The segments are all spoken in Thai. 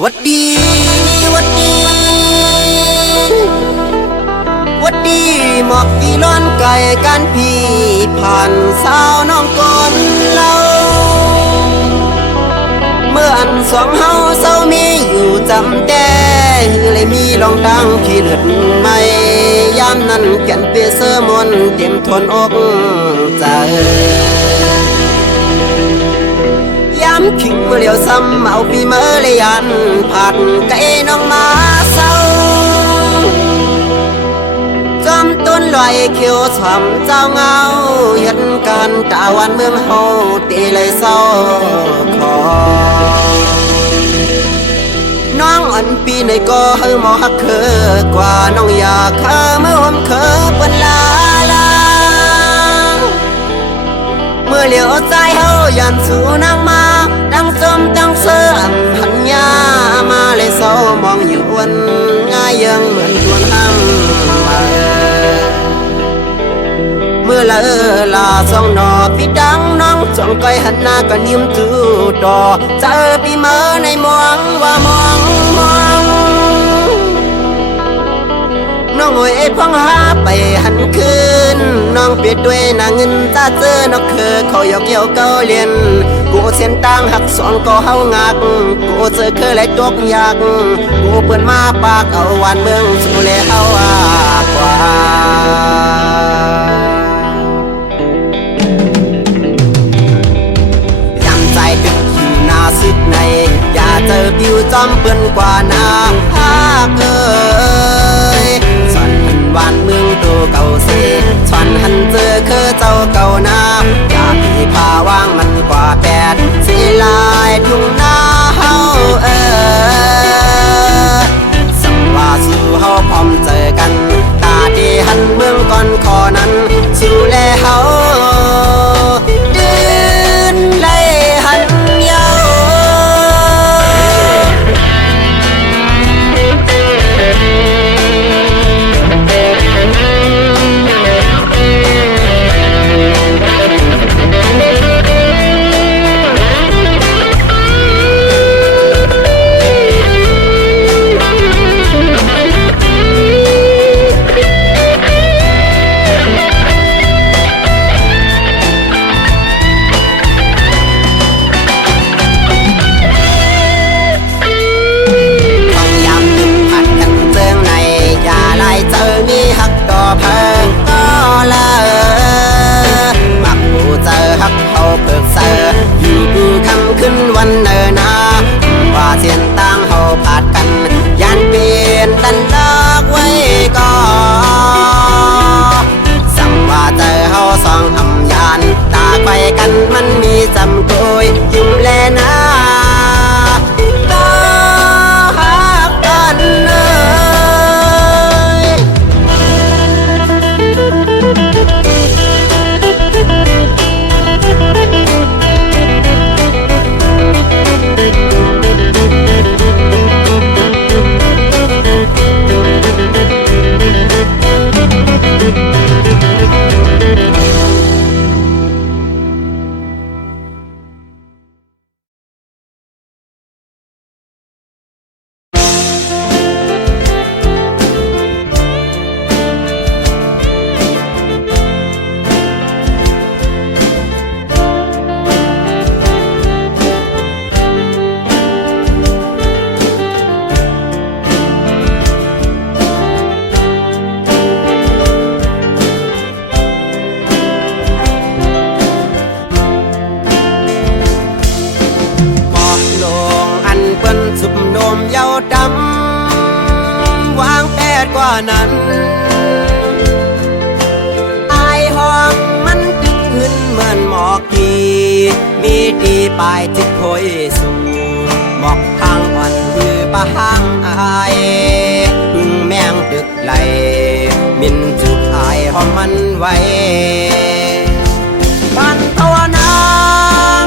วัดดีวัดดีวัดดีหมอกกีร้อนไก่กันพี่ผ่านสาวน้องก่อนเล่าเมื่ออันสองเฮาเศร้ามีอยู่จำแต่เลยมีลองดังขี้เลือดไม่ยามนั้นแก่นเปเสมนเต็มทนอกใจยามขิงเมื่อเลี้ยวซ้ำเอาพี่เมื่อเลยยันผัดไก่น้องมาเศร้าจอมต้นลอยเขียวฉ่ำเจ้าเงาเห็นกันตาวันเมืองเฮาตีเลยเศร้าขอน้องอันปีในก็ให้หมอฮักเคอกว่าน้องอยากเคเมื่อผมเคเปิ้นลาเมื่อเหลียวใจเฮายันสู่นางมาดังจมดังเสื่อมหันยามาเลยเศร้ามองอยู่วันง่ายยังเหมือนทวนห้ำมาเมื่อละลาสองนอพี่ดังน้องจ้องก้อยหันหน้าก็นิ่มจูต่อเจอพี่เมื่อในมองว่ามองน้องโอยพังหาไปหันคืนน้องเปียดด้วยนางเงินตาเจอนกคือเขายกเกี่ยวเก้าเลียนกูเส้นต่างหักสองก็เฮางักกูเจอคือไหลตกยากกูเปิ้นมาปากเอาวันเมืองสู่แลเฮากว่ายำใจตึกอยู่หน้าซึกในอย่าเจอผิวจอมเปิ้นกว่าหน้าหากเอ้ยหวานเมืองตัวเก่าเสชวนหันเจอคือเจ้าเก่านาอยากพี่พาว่างมันกว่าแปดสีลายทุ่งนาเฮาสังว่าสู่เฮาพร้อมเจอกันตาดีหันเมืองก่อนขอนั้นสู่แลเฮาดืนไล่หันเยาขึ้นวันเนินนาว่าเสียนต่างเฮาผาดกันยันเปลี่ยนดันเลิกไว้ก่อนสั่งว่าเจอเฮาสองอำยานตาไฟกันมันมีจำกุยยิ้มแลนะก็หักกันสุบนมเยาดำวางแปดกว่านั้นอายห้องมันตึกขึ้นเหมือนหมอกกีมีดีปลายจิตคอยสูหมอกทางอ่อนคือปะห้างอายพึ่งแมงดึกไหลมินจุกอายหอมมันไว้ปันตะวันนาง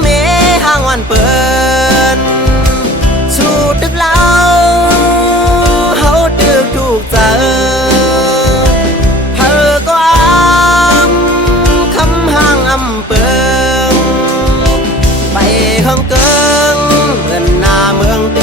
เมห้างวันเปิดสู่ตึกเราเฮาตึกถูกใจเธอก็คำห่างอำเปิงไปห้องเกิงเมือนหน้าเมืองตึ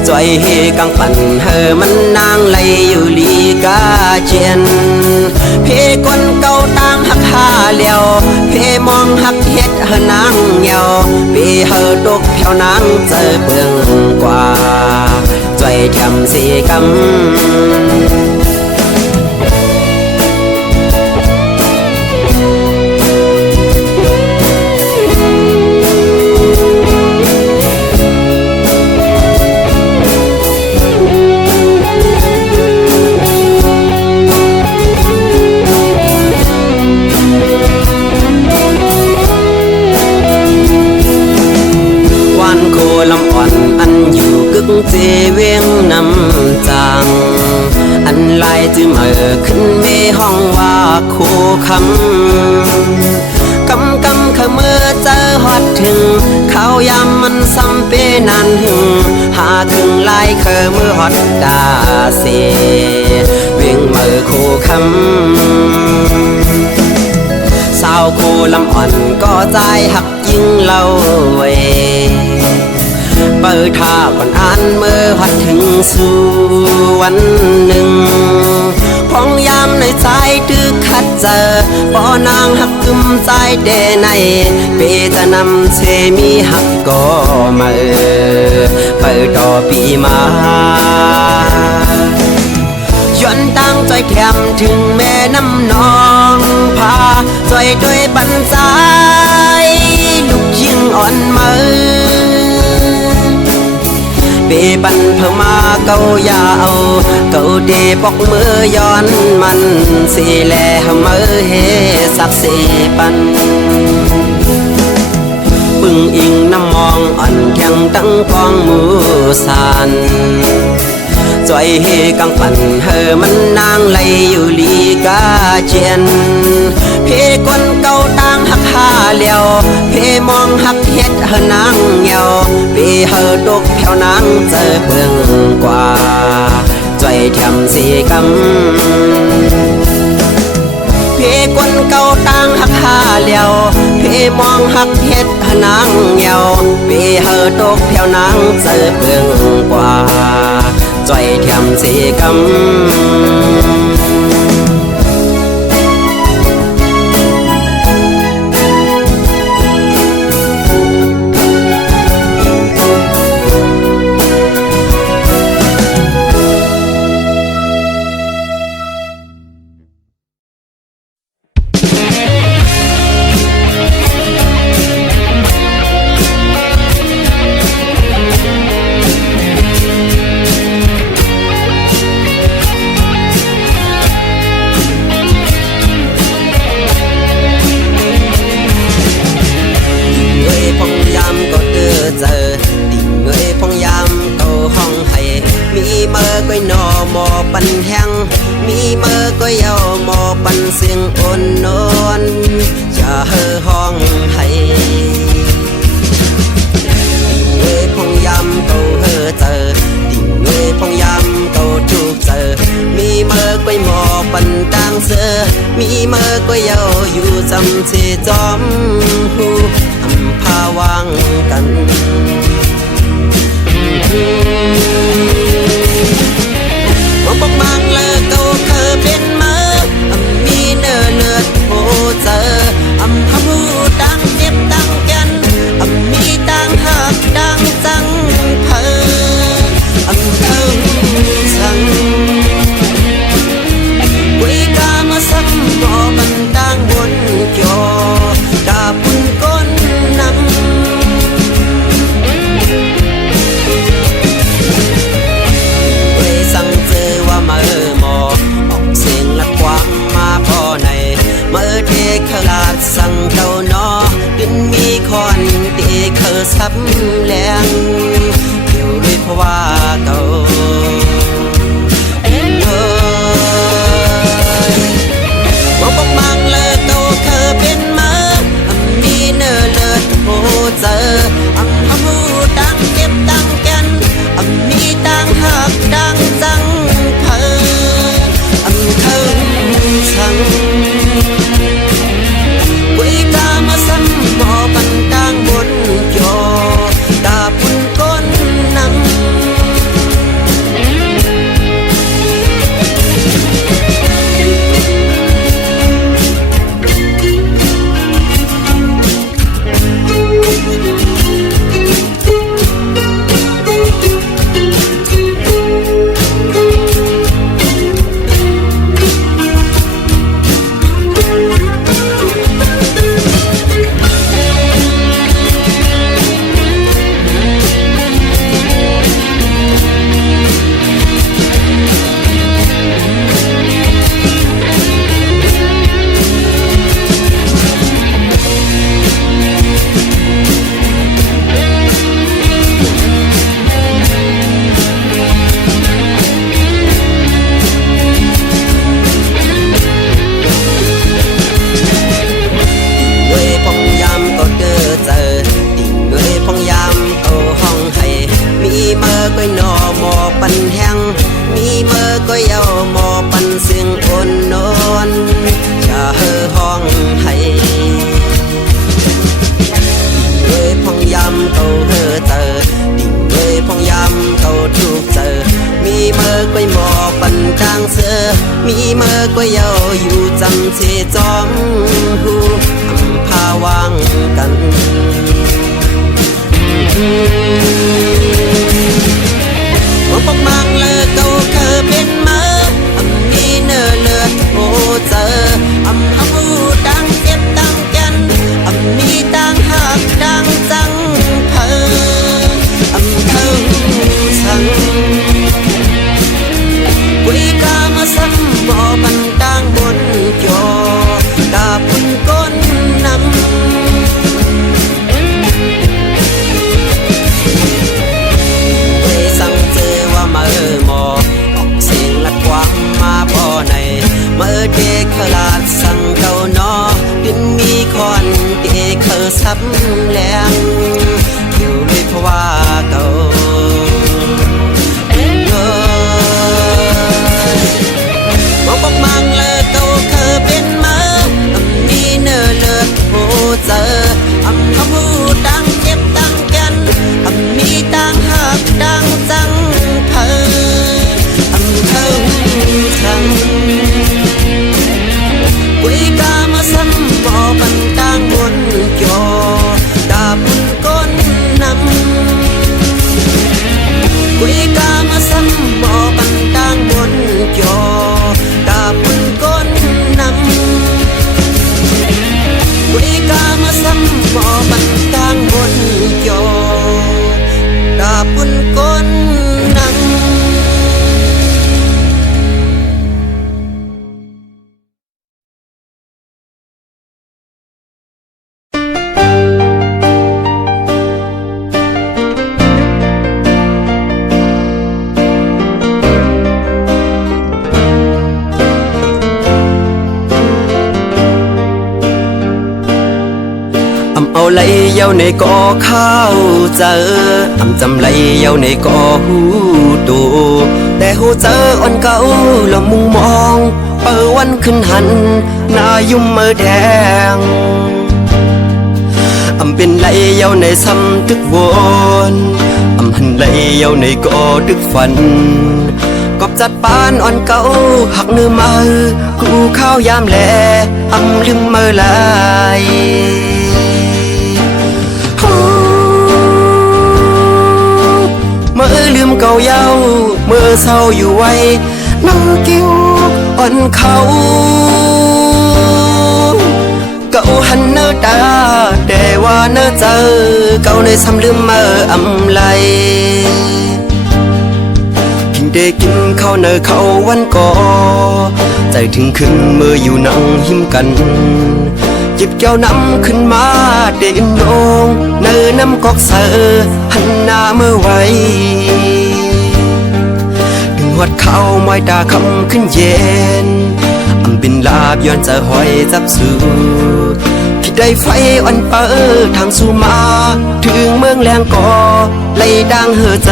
rồi hi căng phần hờ mân nang lay yêu lý ca chiến phê quân câu tang hắc hà liều phê mong hắc hết hờ nang nghèo vì hờ đốt theo nang giờ bường qua rồi thầm gì cắm lâm oản anhอยู่กึกเจเวียงนำจางอันลายจืมขึ้นเมห้องว่าคูคำกำขมือเจอฮอดถึงเขายามมันซ้ำเปนันหึงหาครึ่งลายเคอมือฮอดดาเสเวียงมือคูคำสาวคูลำอ่อนก็ใจหักยิ่งเล่าไว้เปิดท่าก่อนอ่านเมื่อหัดถึงสู่วันหนึ่งพองยามในใจตึกขัดเจอปอนางหักกึมใจเดในเปจะนำเชมีหักก็มาเปิดต่อปีมาย้อนตั้งใจแถมถึงแม่น้ำนองพาใจด้วยบันใจลูกยิ่งอ่อนมือเปบันเพิ่มมาเกายาวเกาเดปอกมือย้อนมันสีแลมือเฮสักสีปันปึงอิงน้ำมองอ่อนแข็งตั้งกองมือสันจอยเฮกังปันเฮมันนางไหลอยู่ลีกาเจียนเพกวนเก่าตั้งหักหาเลียวเพมองหักเฮ็ดเฮนางเหี่ยวเพเฮดกแถวนางเจอเบิ่งกว่าจอยแถมสีกำเพกวนเก่าตั้งหักหาเลียวเพมองหักเฮ็ดเฮนางเหี่ยวเพเฮดกแถวนางเจอเบิ่งกว่าจอยแถมสีกำก้อยนอหมอปันแห้งมีเมื่อก้อยเอาหมอปันเสียงอ่อนนอนจะเฮอห้องให้ดิ่งเอ้ยพงยำเก่าเฮอเจอดิ่งเอ้ยพงยำเก่าถูกเจอมีเมื่อก้อยหมอปันต่างเสือมีเมื่อก้อยเอาอยู่จำเชจอมหูอำพาวางกันปกมังเลอเก่าเคยเป็นมือมีเนื้อเลือดโหเจอพมูตั้งเจ็บตั้งแก่นมีตั้งหักตั้งจังเพอเทิงสังกุยกามาซ้ำหมอบันตั้งบนจอกาปุ่นก้นนำขลาดสั่งเก่านอดินมีคอนตีเคอซับแหลงอยู่ด้วยเพราะว่าเก่าว่าปกมังเลอเก่าเคยเป็นมามีเนื้อเลือดโหเจอพมูตั้งเก็บตั้งแก่นมีตั้งหักตั้งจังเพอเทิงสังหมอปันตั้งบนจอดาปุ่นก้นนำ ที่จอมหูอำพาวางกันว่าปกมังเลอเก่าเคยเป็นมามีเนื้อเลือดโอเจอเฮาดังเจ็บดังกันมีดังหักดังจังเพอเทิงสังกุยกามาซ้ำบ่มันดังบนจอดาปุ่นก้นนำเมื่อเด็กขลาดสั่งเก่าน้อดินมีคอนเด็กเคยซับแรงอยู่เลยเพราะว่าเก่าบอกบอกมังเลยเก่าเคยเป็นมามีเนื้อเลือดโอเจอเขาพูดดังเจ็บดังกันมีดังหักดังจังเพอเทิงชังกุยกามาซ้ำบ่ปันต่างบนจอดาบุญก้นนำกุยกามาซ้ำบ่ปันต่างบนจอดาบุญก้นนำกุยกามาซ้ำบ่ปันต่างบนจอดาบุญก้นนำเอาไหลเย้าในก่อข้าวเจอจำไหลเย้าในก่อหูตูแต่หูเจออ่อนเก่าละมุงมองเปิดวันขึ้นหันหน้ายุ่มมือแดงเป็นไหลเย้าในซ้ำตึกวนหันไหลเย้าในก่อตึกฝันกอบจัดปานอ่อนเก่าหักเนื้อมือกูข้าวยามแลลืมมือลายเมื่อลืมเก่าเย้าเมื่อเศร้าอยู่ไว้น้องกิ้วอ่อนเขาเก่าหันเนื้อตาแต่ว่าเนื้อเจอเก่าในซ้ำลืมเมื่อไหลกินได้กินข้าวเนื้อเขาวันก่อใจถึงขึ้นเมื่ออยู่นั่งหิมกันหยิบแก้วน้ำขึ้นมาเด่นโด่งเนื้อน้ำกอกเสือหันหน้าเมื่อไว้ดึงหัดเข้าไม้ตาคำขึ้นเย็นบินลาบย้อนจะหอยจับสูคิดได้ไฟอ่อนเปิดทางสู่มาถึงเมืองแรงก่อไล่ดังเหือใจ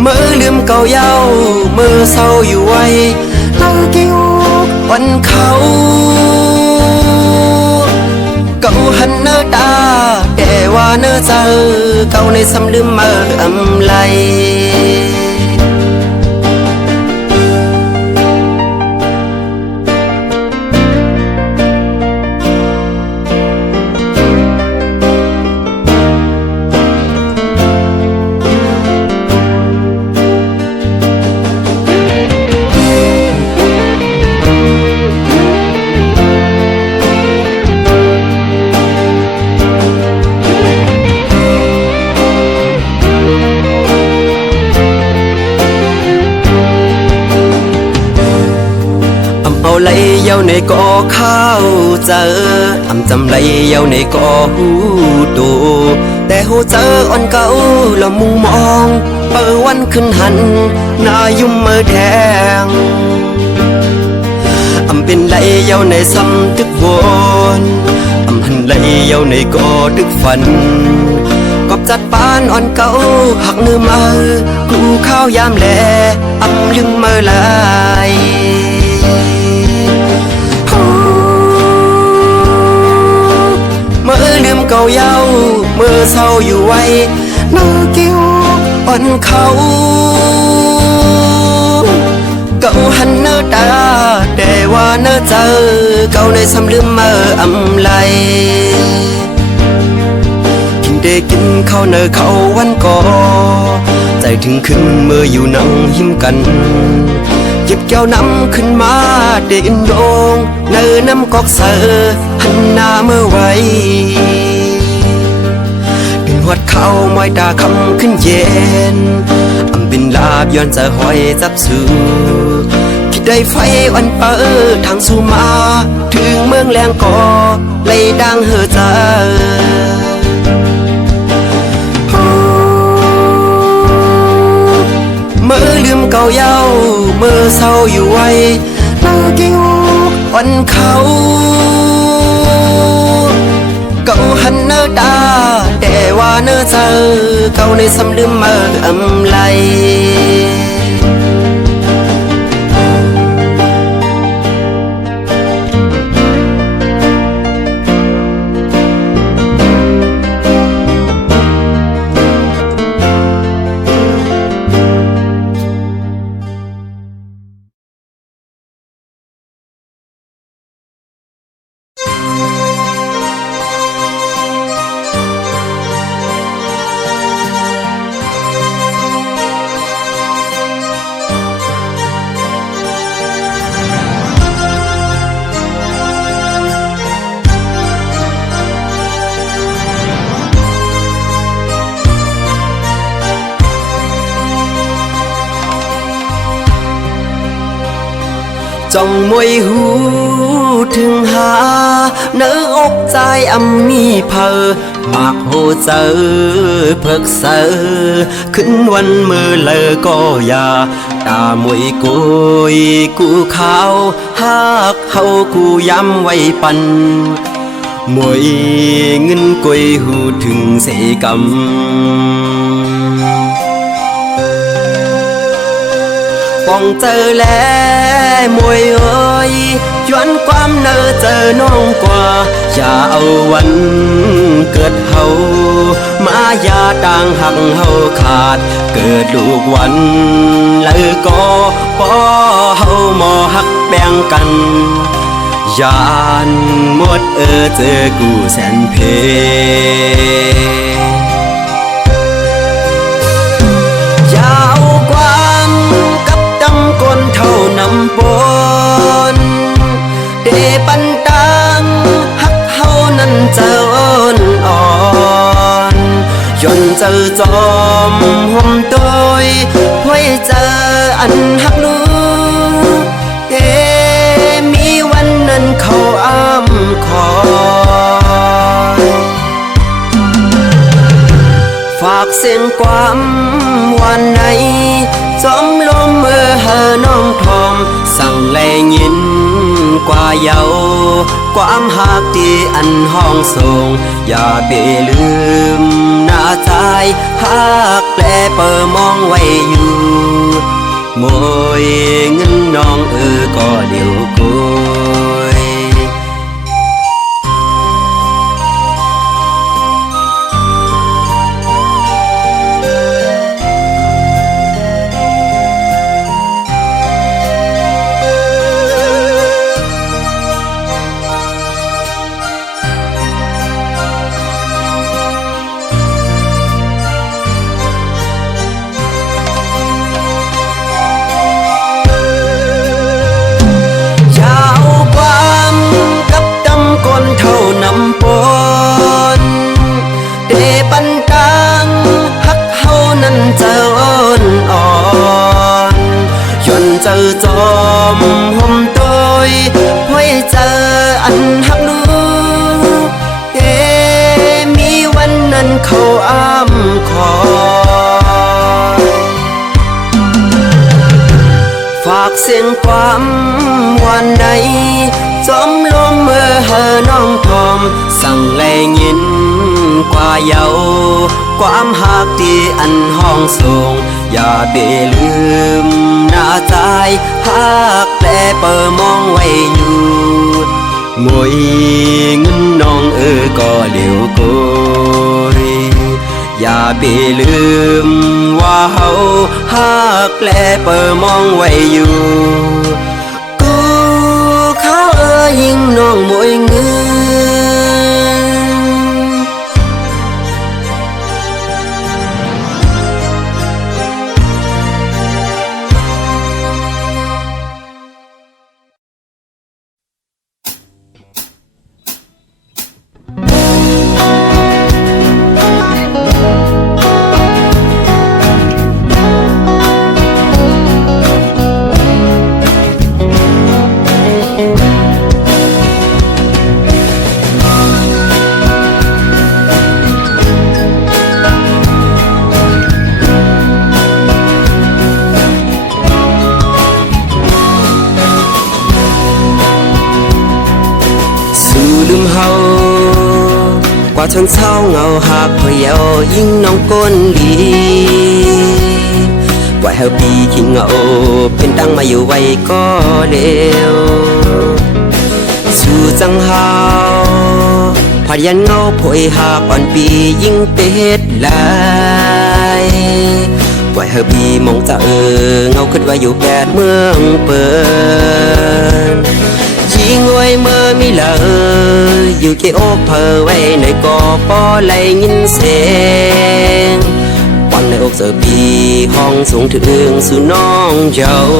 เมื่อลืมเก่าเย้าเมื่อเศร้าอยู่ไว้เล่ากิ้ววันเขาเก่าหันเนื้อตาแต่ว่าเนื้อเจอเก่าในซ้ำลืมเมื่อไหลไหลเย้าในก่อข้าวเจอจำไหลเย้าในก่อหูตูแต่หูเจออ่อนเก่าละมุงมองเปิดวันขึ้นหันหน้ายุ่มมือแดงเป็นไหลเย้าในซ้ำตึกวนหันไหลเย้าในก่อตึกฝันกอบจัดปานอ่อนเก่าหักเนื้อมือกูข้าวยามแลลืมมือลายเมื่อลืมเก่าเย้าเมื่อเศร้าอยู่ไว้น้องกิ้วอ่อน วันเขาเก่าหันเนอตาแต่ว่าเนอเจอเก่าในสำลืมเมื่ออำไลกินได้กินข้าวเนอเขาวันก่อใจถึงขึ้นเมื่ออยู่นั่งยิ้มกันหยิบแก้วน้ำขึ้นมาเดินโดงเนอน้ำกอกเสือหันหน้าเมื่อไว้เป็นหัวเขามอยตาคำขึ้นเย็นอำบินลาบย้อนจะหอยจับสูคิดได้ไฟวันเปิดทางสู่มาถึงเมืองแรงก่อเลยดังเฮอเจอเมื่อลืมเก่าเย้าเมื่อเศร้าอยู่ไว้เมื่อกิ้ววันเขาเก่าหันเนอตาแต่ว่าเนอเจอเก่าในสำลืมเมื่ออำไลจ้องมวยหูถึงหาเนื้ออกใจอำมีเพอมากโหเจอเพิกเสอขึ้นวันมือเลอก็อย่าตามวยกุยกูขาวหักเฮากูย้ำไว้ปันมวยเงินกุยหูถึงเสกำป้องเจอแล้วมวยเอ้ยย้อนความเนอเจอน้องกว่าอย่าเอาวันเกิดเฮามาอย่าต่างหักเฮาขาดเกิดลูกวันเลยก็พอเฮาหมอหักแบ่งกันยานหมดเจอกูแสนเพคนเท่านำปนเดปันตังหักเฮานั้นเจออ่อนย้อนเจอจอมห่มโดยห้วยเจออันหักลูเดมีวันนั้นเขาอ้ำคอยฝากเสียงความวันไหนจอมลมเมื่อเฮอน้องทอมสั่งแลยินกว่าเยาความหักที่อันห้องส่งอย่าไปลืมหน้าใจหักแปลเปิดมองไว้อยู่มวยเงินน้องก็เดี๋ยวกุยเท่านำปนเดปันตังหักเฮานั้นเจออ่อนย้อนเจอจอมห่มโดยห้วยเจออันหักลูเดมีวันนั้นเขาอ้ำคอยฝากเสียงความวันใดจอมลมเมื่อเฮอน้องทอมสั่งแลยินกว่าเยาความหักที่อันห้องส่งอย่าไปลืมหน้าใจหักแปลเปิดมองไว้อยู่มวยเงินน้องก็เหลียวกุย อย่าไปลืมว่าเฮาฮักและเปิดมองไว้อยู่กูเขายิ่งน้องมวยเงินลืมเฮากว่าชนเศร้าเงาหักเพยเอายิ่งน้องก้นลีปล่อยเฮาปีขี้เงาเป็นดังมาอยู่ไว้ก็เร็วสู่จังเฮาพยันเงาพอยหักอ่อนปียิ่งเป็ดลายปล่อยเฮาปีมองจะเงาขึ้นไว้อยู่แปดเมืองเปิดchỉ ngồi mơ mi lờ dù cái ốp phờ vây nơi có bỏ lại nhìn xem quan nơi ốp giờ bi hong xuống thương su non dầu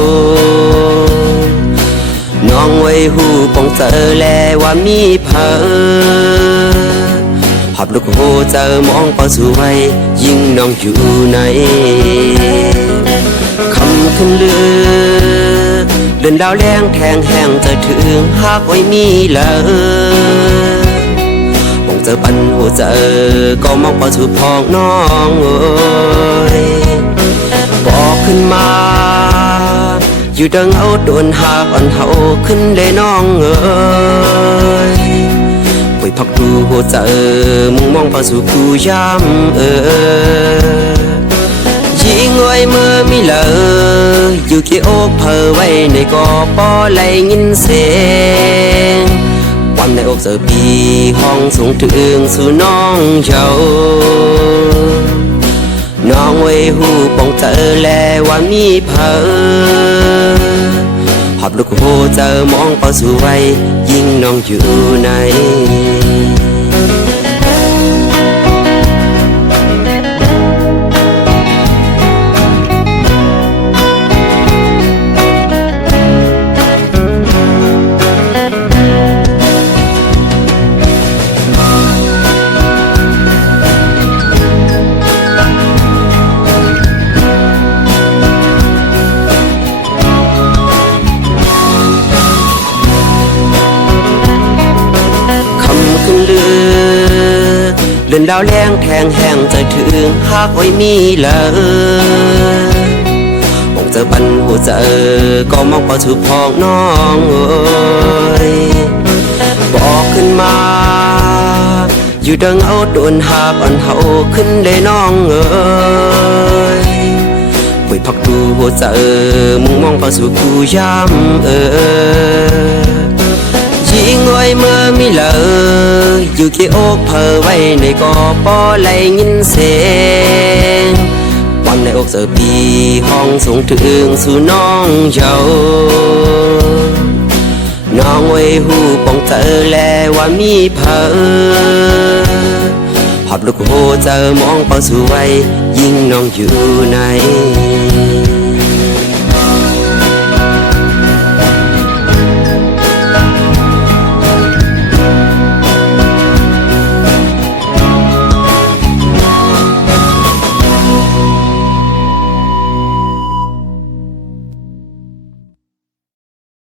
non quay hu bóng giờ lẹ qua mi phờ học lúc hồ giờ mong bao su vây nhưng non dù này không thân lừaเดินดาวแรงแทงแห้งจะถึงหากไว้มีเลยมองเจอปันหัวเจอก็มองพอถูกพองน้องเอ้ยบอกขึ้นมาอยู่ดังเอาโดนหากอ่อนเฮาขึ้นเลยน้องเอ้ยไปพักดูหัวเจอมึงมองพอสู่กูย้ำเอ้ยยิ่งไว้เมื่อมีเลยอยู่ที่โอกเพอไว้ในกอปอไหลยินเสียงวันในอกเจอปีห้องสูงถึงสู่น้องเจ้าน้องไว้หูปองเจอแลว่ามีเพอหอบลูกโหเจอมองเป้าสู่ไว้ยิ่งน้องอยู่ในเดินดาวแรงแทงแห้งจะถึงหากไว้มีเลยมองเจอปันหัวเจอก็มองพอถูกพองน้องเอ้ยบอกขึ้นมาอยู่ดังเอาโดนหากอ่อนเฮาขึ้นเลยน้องเอ้ยไปพักดูหัวเจอมึงมองพอสู่กูย้ำเอ้ยยิ่งไว้เมื่อมีเลยอยู่ที่อกเพอไว้ในกอปอไหลยินเสียงวันในอกเจอปีห้องสูงถึงสู่น้องเจ้าน้องไว้หูปองเจอแลว่ามีเพอหอบลูกโหเจอมองเป้าสู่ไว้ยิ่งน้องอยู่ใน